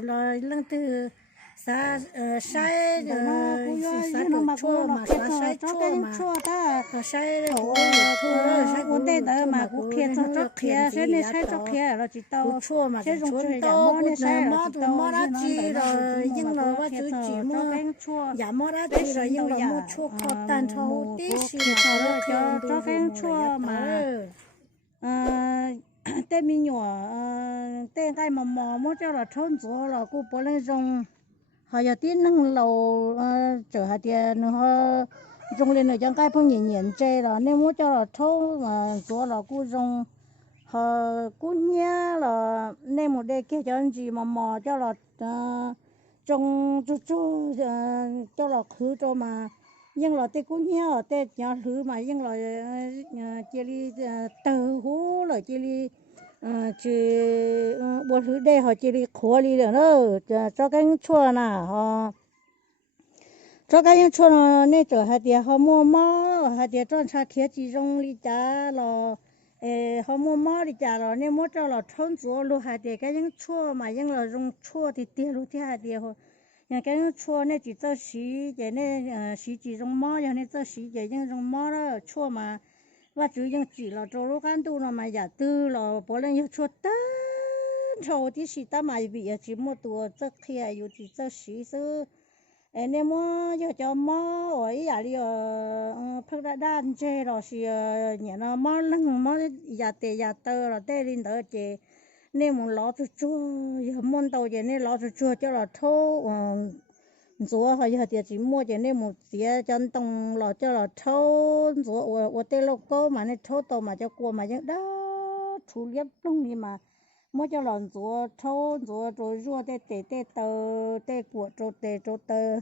rồi là lần từ sa sai sa đồ chua mà sa sai chua mà sai thu thu rồi sai ổn định chua mà mà cũng cứ kia nên cho nó chót kia khiến thế gì nên ya sai chót to kia là chỉ cú tao chua mà thế dùng chua chơi giả to mò cú nên sai là mò chỉ tu tao mò ra chứ nó chi đợi nó rồi chỉ mò nhưng mà nó cũng bắt kia chữ cho chỉ cho mò cái chua giả mò ra bé chi rồi sinh nhưng tao nó giả mua chua khó tan cho mù tí cũng xí kia mà cho có đó khiến cho tu cái mù là ya chua mà tên mình nhỏ tên cái mò mua cho là trốn gió là cũng bỏ lên rong họ giờ tiếng năng lầu trở hạt tiền họ rong lên ở trong cái phong nhện nhện chơi là nên mua cho là thâu mà gió là cũng rong họ cũng nhá là nên một đây kia cho anh chị mà mò cho là trong chú cho là khử cho mà nhưng là tê cũng nhá ở tê nhà khử mà nhưng là chỉ đi từ hú là chỉ đi chỉ bộ thứ đây họ chỉ đi khó đi được nữa cho cái chua nè họ cho cái chua nó nên trở hạt tiền họ mua mò hạt tiền cho cha thiết chỉ dùng đi trả là họ mua mò đi trả là nên mua cho là thôn chúa luôn hạt tiền cái những chua mà những là dùng chua thì tiền luôn thì hạt tiền họ nhà cái những chua nên chỉ cho xí cái nên xí chỉ dùng mò cho nên cho xí cái những dùng mò đó chua mà và chủ yếu chỉ là cho lúc ăn tu nó mà giả tư là bỏ lên yêu chuột ta rồi thì chỉ ta mà bị chỉ một tuổi cho khi yêu chỉ cho xí sư em em mua cho mò ở nhà đi phát ra đan chơi rồi thì nhà nó mò lưng mò giả tơ là tê lên đỡ chơi nên muốn lo cho chua giờ muốn tàu chơi nên lo cho chua cho là thô rồi họ giờ chỉ mua cho nên một tí chân tông lò cho là thâu rồi ở tây lô cô mà nên thâu tàu mà cho qua mà những đó chủ liếp luôn đi mà mua cho lòn rồi thâu rồi tê tê tê tờ tê của trâu tờ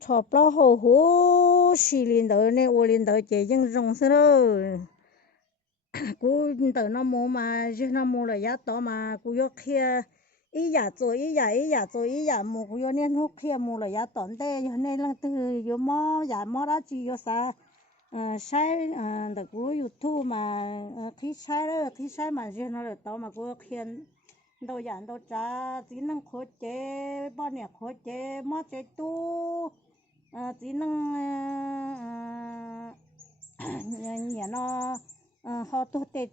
chọp lo hồ hú xì lên đó nên ô lên đó chỉ những rong xưa rồi cú tờ nó mua mà chứ nó mua là giá to mà cú yêu kia ý giả mua cú yêu nên hút kia mua là giá tổn tệ cho nên là từ yêu mò giả mò đó chỉ yêu sa sai được cú yêu thu mà khi sai mà chứ nó là to mà cú khiên đâu giảm đâu trả chỉ năng khối chế bao nhiêu khối chế mò chế tu chỉ năng nhà nó họ tu tê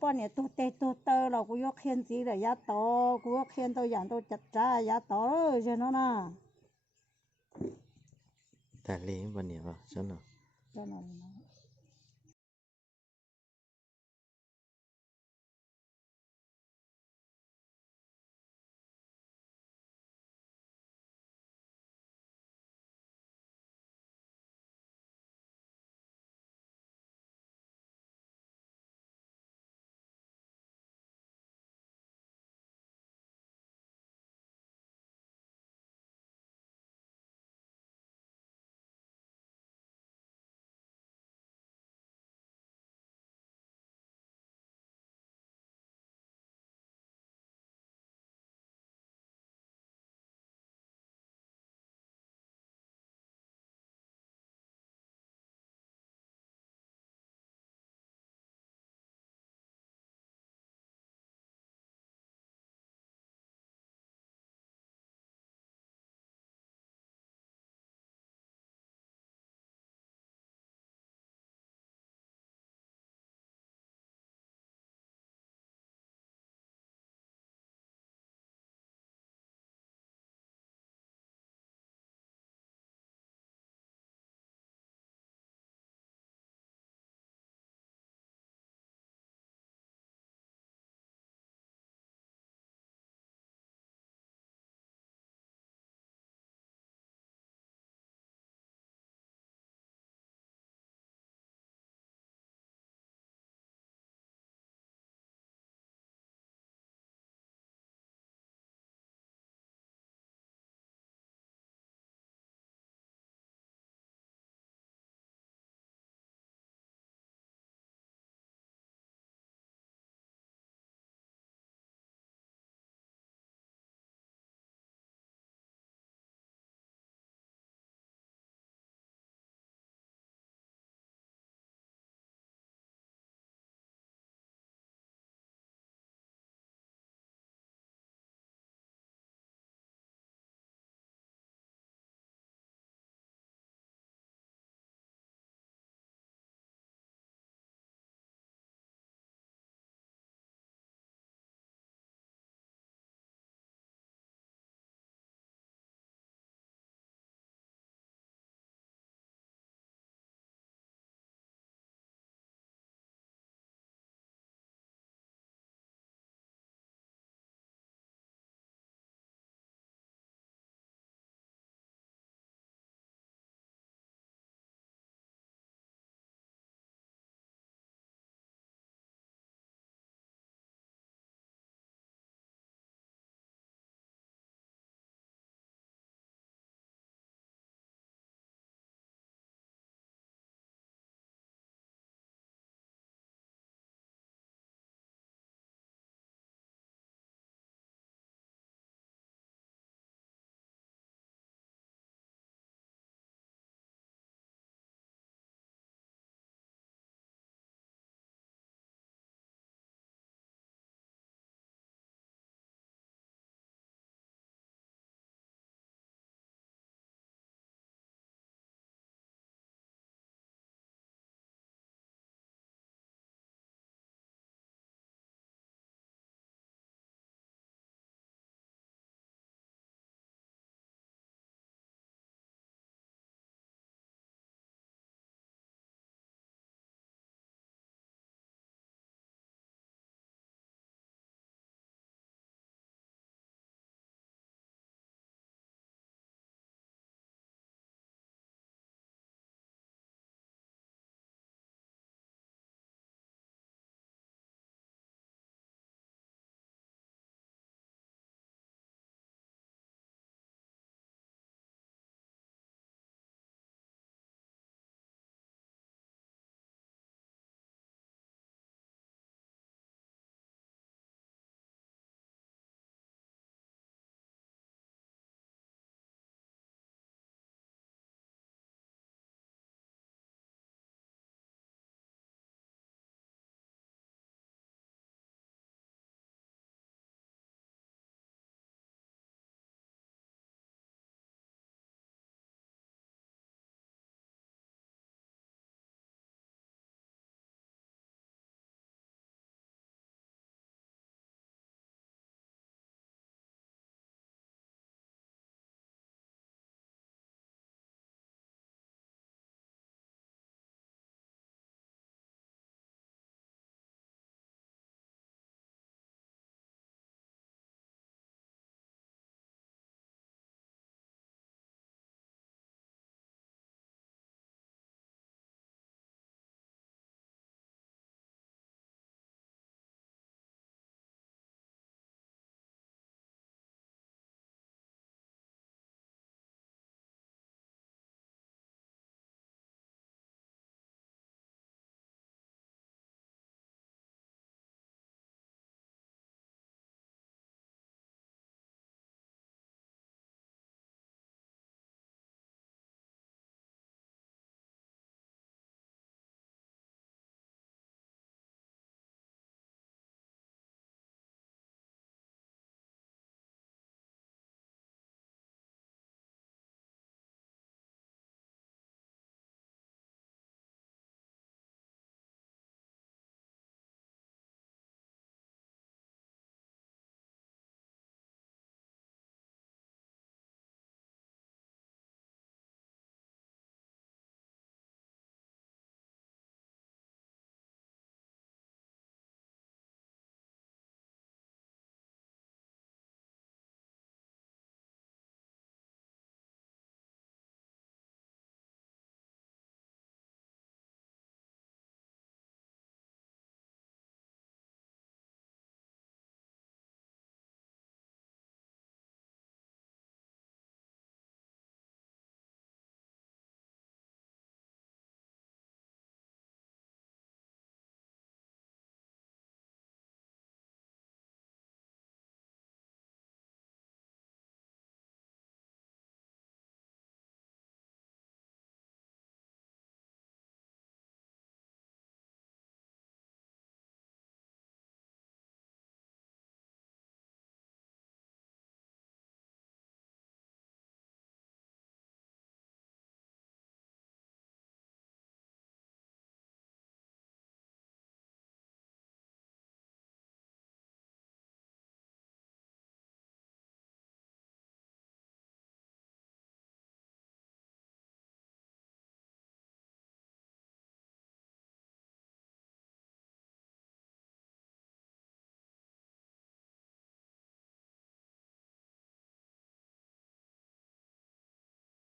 bao nhiêu tu tê là cũng có khen gì là giá to cũng có khen tôi dạng tôi chặt ra giá to rồi cho nó nè tại lý bao nhiêu à cho nó